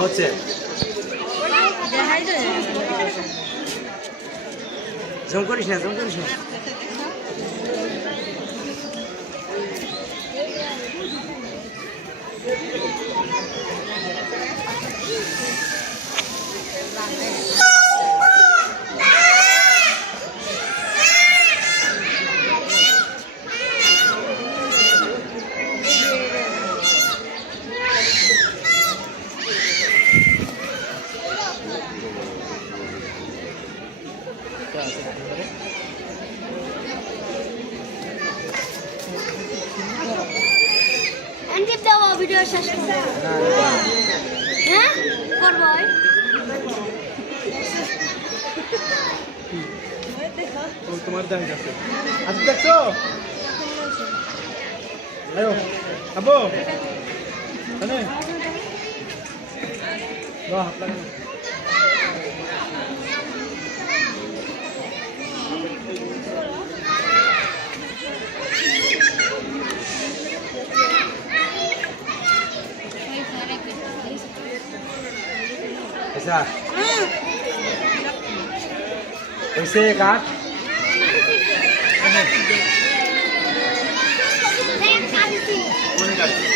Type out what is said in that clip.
হচ্ছে জম করিস না জম করিস না ভিডিও শেষ করব হ্যাঁ করব তোমার দাম আছে আজ দেখছো আয়ো আবো আনে বাহ লাগা ऐसा ऐसे काट कौन काट